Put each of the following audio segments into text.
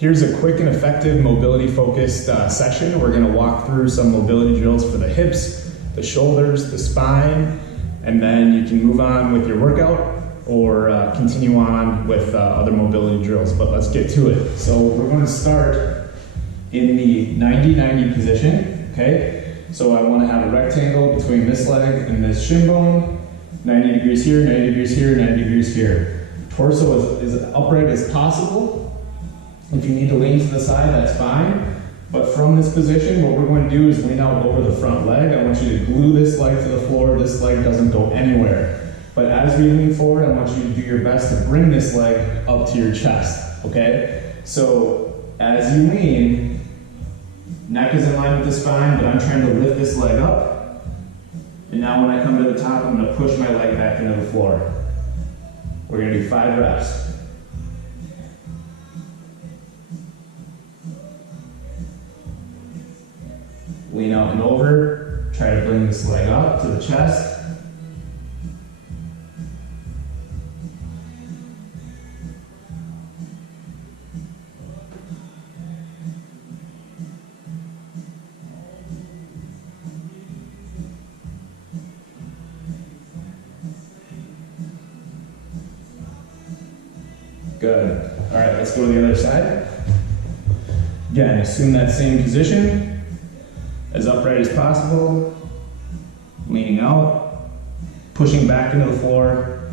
Here's a quick and effective mobility-focused session. We're going to walk through some mobility drills for the hips, the shoulders, the spine, and then you can move on with your workout or continue on with other mobility drills. But let's get to it. So we're going to start in the 90-90 position, okay? So I want to have a rectangle between this leg and this shin bone, 90 degrees here, 90 degrees here, 90 degrees here. Torso is as upright as possible. If you need to lean to the side, that's fine. But from this position, what we're going to do is lean out over the front leg. I want you to glue this leg to the floor. This leg doesn't go anywhere. But as we lean forward, I want you to do your best to bring this leg up to your chest, okay? So as you lean, neck is in line with the spine, but I'm trying to lift this leg up. And now when I come to the top, I'm gonna push my leg back into the floor. We're gonna do 5 reps. Lean out and over, try to bring this leg up to the chest. Good. All right, let's go to the other side. Again, assume that same position. As upright as possible, leaning out, pushing back into the floor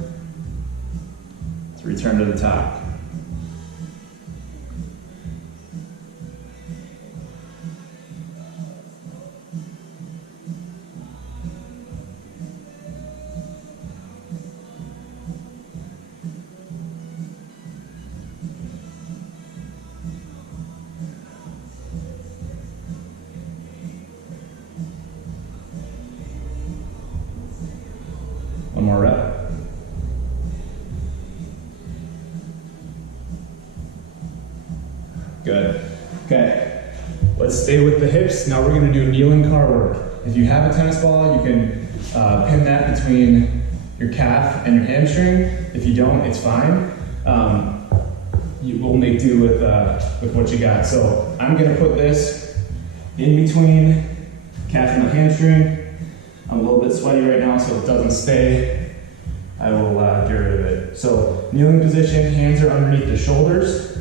to return to the top. One more rep. Good. Okay. Let's stay with the hips. Now we're going to do kneeling car work. If you have a tennis ball, you can pin that between your calf and your hamstring. If you don't, it's fine. You will make do with what you got. So I'm going to put this in between calf and the hamstring. I'm a little bit sweaty right now, so it doesn't stay. I will get rid of it. So, kneeling position, hands are underneath the shoulders.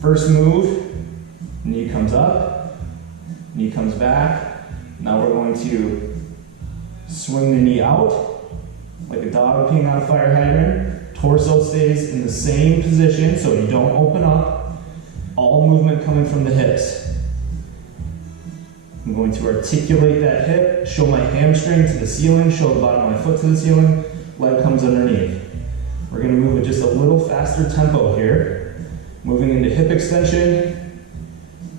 First move, knee comes up, knee comes back. Now we're going to swing the knee out, like a dog peeing on a fire hydrant. Torso stays in the same position, so you don't open up. All movement coming from the hips. I'm going to articulate that hip, show my hamstring to the ceiling, show the bottom of my foot to the ceiling, leg comes underneath. We're going to move at just a little faster tempo here. Moving into hip extension,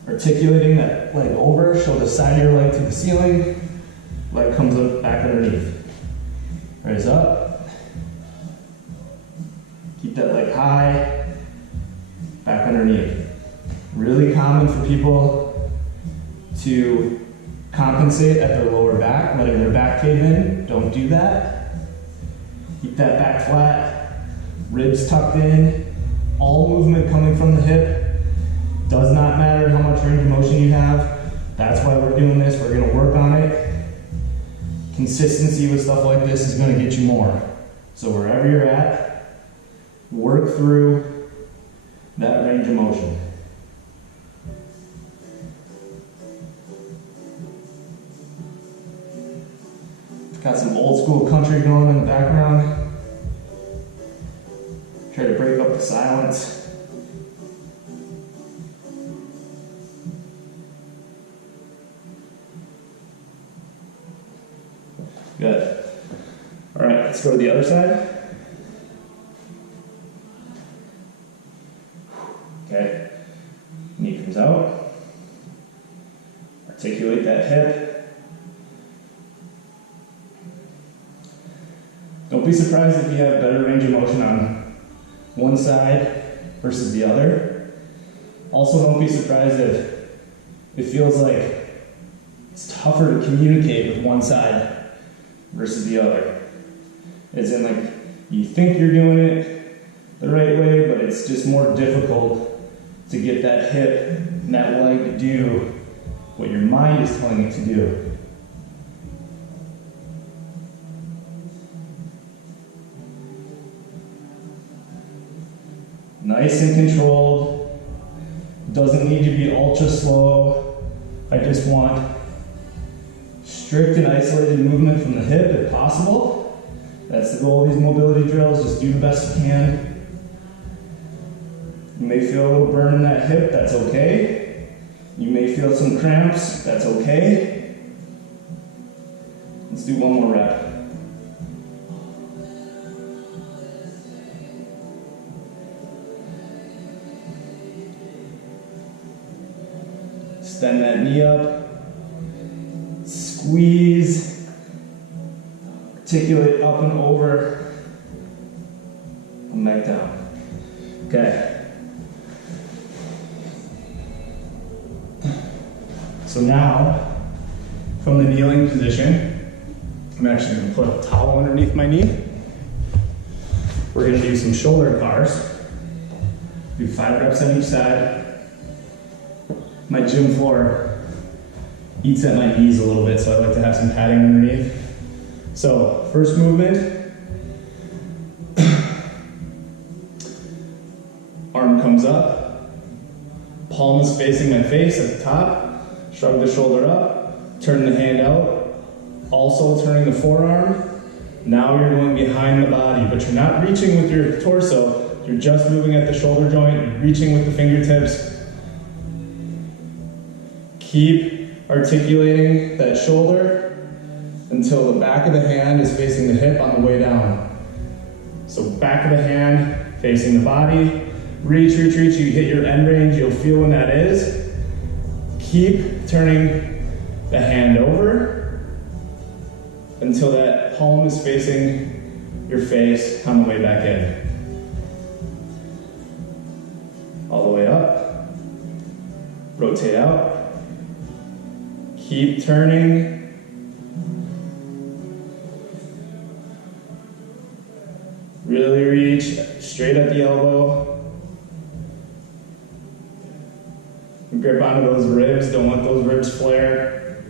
articulating that leg over, show the side of your leg to the ceiling, leg comes up, back underneath. Raise up. Keep that leg high, back underneath. Really common for people to compensate at their lower back, letting their back cave in. Don't do that. Keep that back flat, ribs tucked in, all movement coming from the hip. Does not matter how much range of motion you have. That's why we're doing this. We're gonna work on it. Consistency with stuff like this is gonna get you more. So wherever you're at, work through that range of motion. Got some old school country going in the background. Try to break up the silence. Good. All right, let's go to the other side. Okay, knee comes out. Articulate that hip. Don't be surprised if you have better range of motion on one side versus the other. Also, don't be surprised if it feels like it's tougher to communicate with one side versus the other. As in, like, you think you're doing it the right way, but it's just more difficult to get that hip and that leg to do what your mind is telling it to do. Nice and controlled. Doesn't need to be ultra slow. I just want strict and isolated movement from the hip if possible. That's the goal of these mobility drills. Just do the best you can. You may feel a little burn in that hip. That's okay. You may feel some cramps. That's okay. Let's do one more rep. Extend that knee up, squeeze, articulate up and over, and back down. Okay. So now, from the kneeling position, I'm actually going to put a towel underneath my knee. We're going to do some shoulder bars. Do 5 reps on each side. My gym floor eats at my knees a little bit, so I like to have some padding underneath. So, first movement. Arm comes up. Palm is facing my face at the top. Shrug the shoulder up. Turn the hand out. Also turning the forearm. Now you're going behind the body, but you're not reaching with your torso. You're just moving at the shoulder joint. You're reaching with the fingertips. Keep articulating that shoulder until the back of the hand is facing the hip on the way down. So back of the hand facing the body. Reach, reach, reach. You hit your end range. You'll feel when that is. Keep turning the hand over until that palm is facing your face on the way back in. All the way up. Rotate out. Keep turning. Really reach straight at the elbow. Grip onto those ribs. Don't let those ribs flare.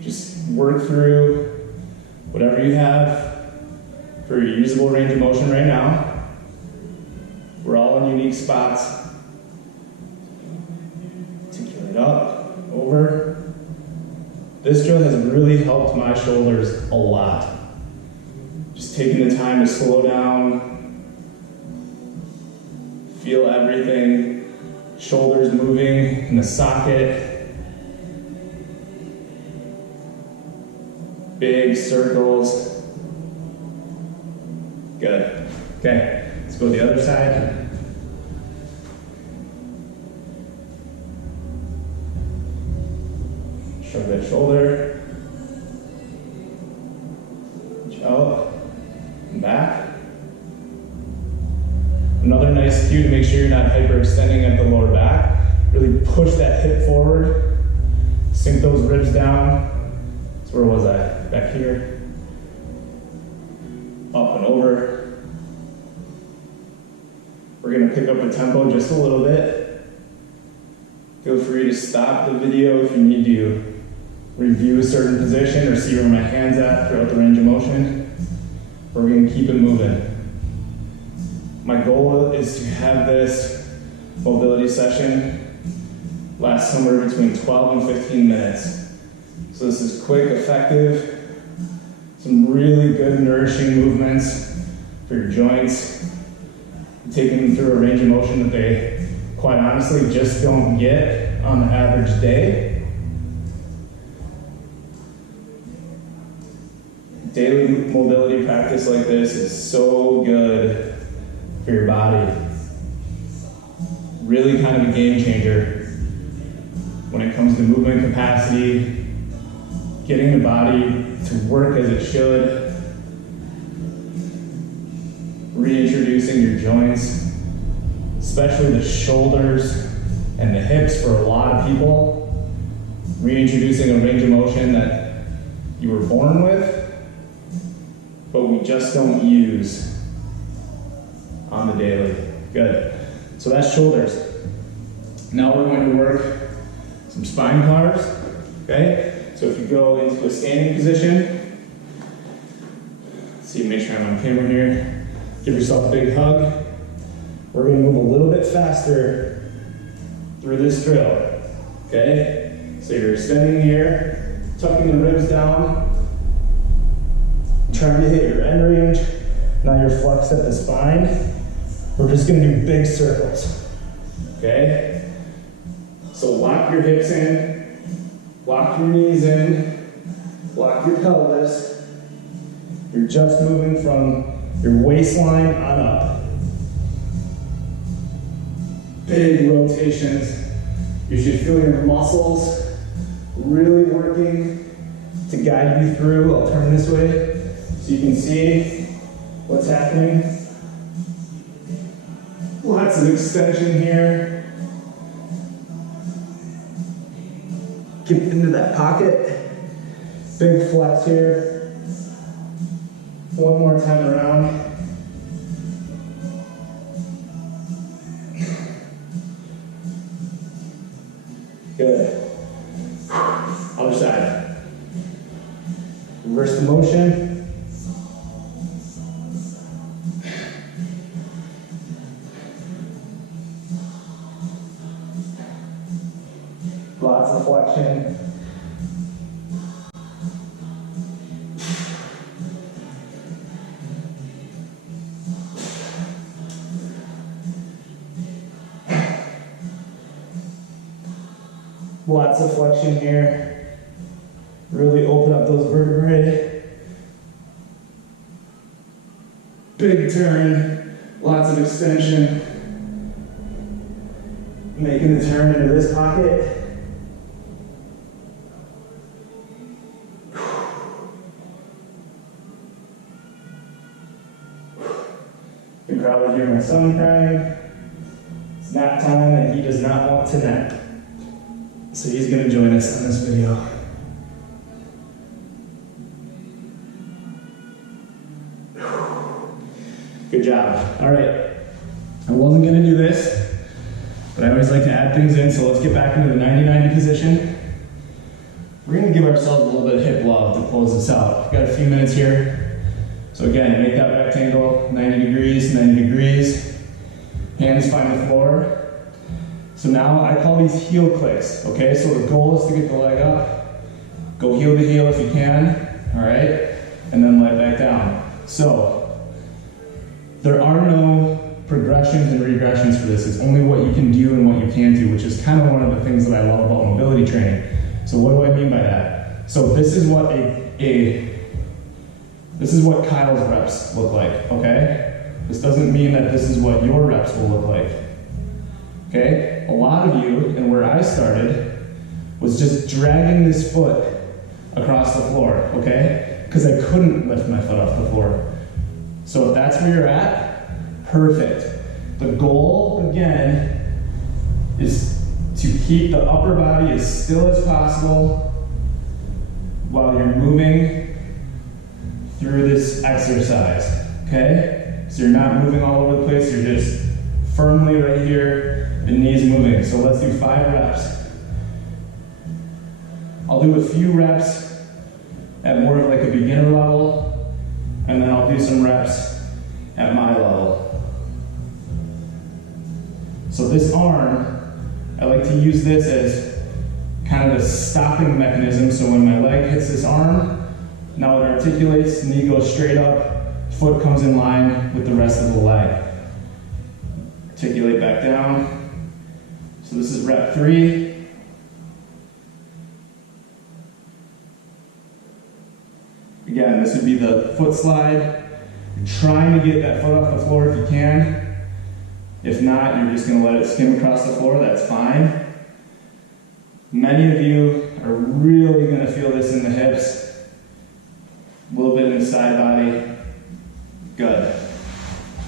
Just work through whatever you have for your usable range of motion right now. We're all in unique spots. Articulate up, over. This drill has really helped my shoulders a lot. Just taking the time to slow down, feel everything, shoulders moving in the socket, big circles. Good. Okay, let's go to the other side. Shrug that shoulder. Reach out and back. Another nice cue to make sure you're not hyperextending at the lower back. Really push that hip forward. Sink those ribs down. So where was I? Back here. Up and over. We're going to pick up the tempo just a little bit. Feel free to stop the video if you need to review a certain position or see where my hand's at throughout the range of motion. We're going to keep it moving. My goal is to have this mobility session last somewhere between 12 and 15 minutes. So this is quick, effective, some really good nourishing movements for your joints, taking them through a range of motion that they quite honestly just don't get on the average day. Daily mobility practice like this is so good for your body. Really kind of a game changer when it comes to movement capacity, getting the body to work as it should, reintroducing your joints, especially the shoulders and the hips for a lot of people, reintroducing a range of motion that you were born with, but we just don't use on the daily. Good. So that's shoulders. Now we're going to work some spine carves, okay? So if you go into a standing position, see, make sure I'm on camera here. Give yourself a big hug. We're gonna move a little bit faster through this drill, okay? So you're extending here, tucking the ribs down, trying to hit your end range. Now you're flexed at the spine. We're just gonna do big circles, okay? So lock your hips in, lock your knees in, lock your pelvis. You're just moving from your waistline on up. Big rotations. You should feel your muscles really working to guide you through. I'll turn this way so you can see what's happening. Lots of extension here. Get into that pocket. Big flex here. One more time around. Good. Other side. Reverse the motion. Lots of flexion. Lots of flexion here. Really open up those vertebrae. Big turn, lots of extension. Making the turn into this pocket. You can probably hear my son crying. It's nap time and he does not want to nap. So he's going to join us on this video. Good job. All right. I wasn't going to do this, but I always like to add things in, so let's get back into the 90-90 position. We're going to give ourselves a little bit of hip love to close this out. We've got a few minutes here. So again, make that rectangle 90 degrees, 90 degrees. Hands find the floor. So now I call these heel clicks, okay? So the goal is to get the leg up. Go heel to heel if you can, all right? And then let it back down. So there are no progressions and regressions for this. It's only what you can do and what you can't do, which is kind of one of the things that I love about mobility training. So what do I mean by that? So this is what this is what Kyle's reps look like, okay? This doesn't mean that this is what your reps will look like, okay? A lot of you, and where I started, was just dragging this foot across the floor, okay? Because I couldn't lift my foot off the floor. So if that's where you're at, perfect. The goal, again, is to keep the upper body as still as possible while you're moving through this exercise, okay? So you're not moving all over the place, you're just firmly right here, the knees moving. So let's do 5 reps. I'll do a few reps at more of like a beginner level, and then I'll do some reps at my level. So this arm, I like to use this as kind of a stopping mechanism. So when my leg hits this arm, now it articulates, knee goes straight up, foot comes in line with the rest of the leg. Articulate back down. So this is rep 3. Again, this would be the foot slide. You're trying to get that foot off the floor if you can. If not, you're just going to let it skim across the floor. That's fine. Many of you are really going to feel this in the hips. A little bit in the side body. Good.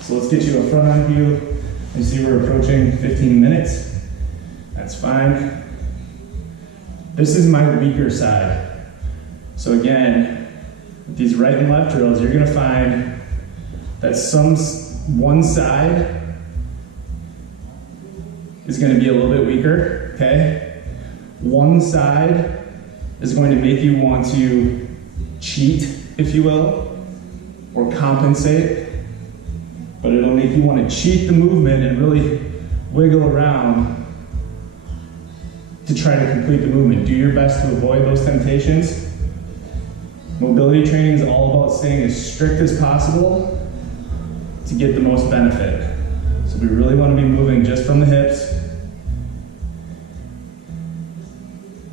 So let's get you a front on view. You see we're approaching 15 minutes. That's fine. This is my weaker side. So again, with these right and left drills, you're going to find that one side is going to be a little bit weaker, okay? One side is going to make you want to cheat, if you will, or compensate, but it'll make you want to cheat the movement and really wiggle around to try to complete the movement. Do your best to avoid those temptations. Mobility training is all about staying as strict as possible to get the most benefit. So we really want to be moving just from the hips.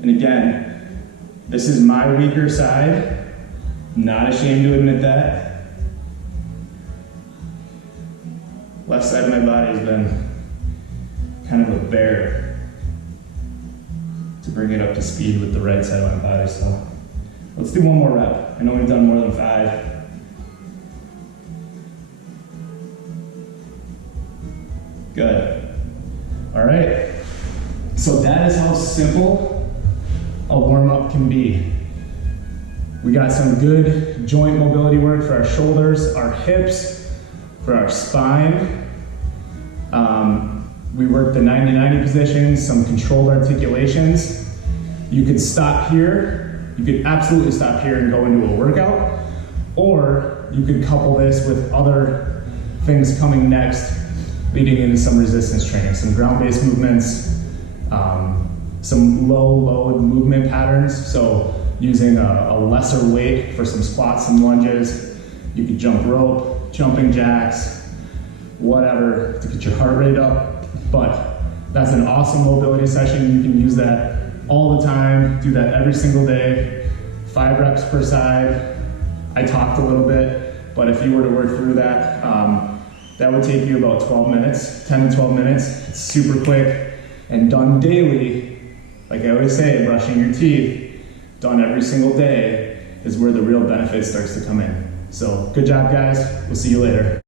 And again, this is my weaker side. I'm not ashamed to admit that. Left side of my body has been kind of a bear to bring it up to speed with the right side of my body. So let's do one more rep. I know we've done more than 5. Good. All right. So that is how simple a warm-up can be. We got some good joint mobility work for our shoulders, our hips, for our spine. We worked the 90-90 positions, some controlled articulations. You could stop here. You could absolutely stop here and go into a workout, or you could couple this with other things coming next, leading into some resistance training, some ground-based movements, some low load movement patterns. So using a lesser weight for some squats, some lunges. You could jump rope, jumping jacks, whatever to get your heart rate up. But that's an awesome mobility session. You can use that all the time, do that every single day, 5 reps per side. I talked a little bit, but if you were to work through that, that would take you about 12 minutes, 10 to 12 minutes. It's super quick and done daily. Like I always say, brushing your teeth, done every single day is where the real benefit starts to come in. So good job, guys. We'll see you later.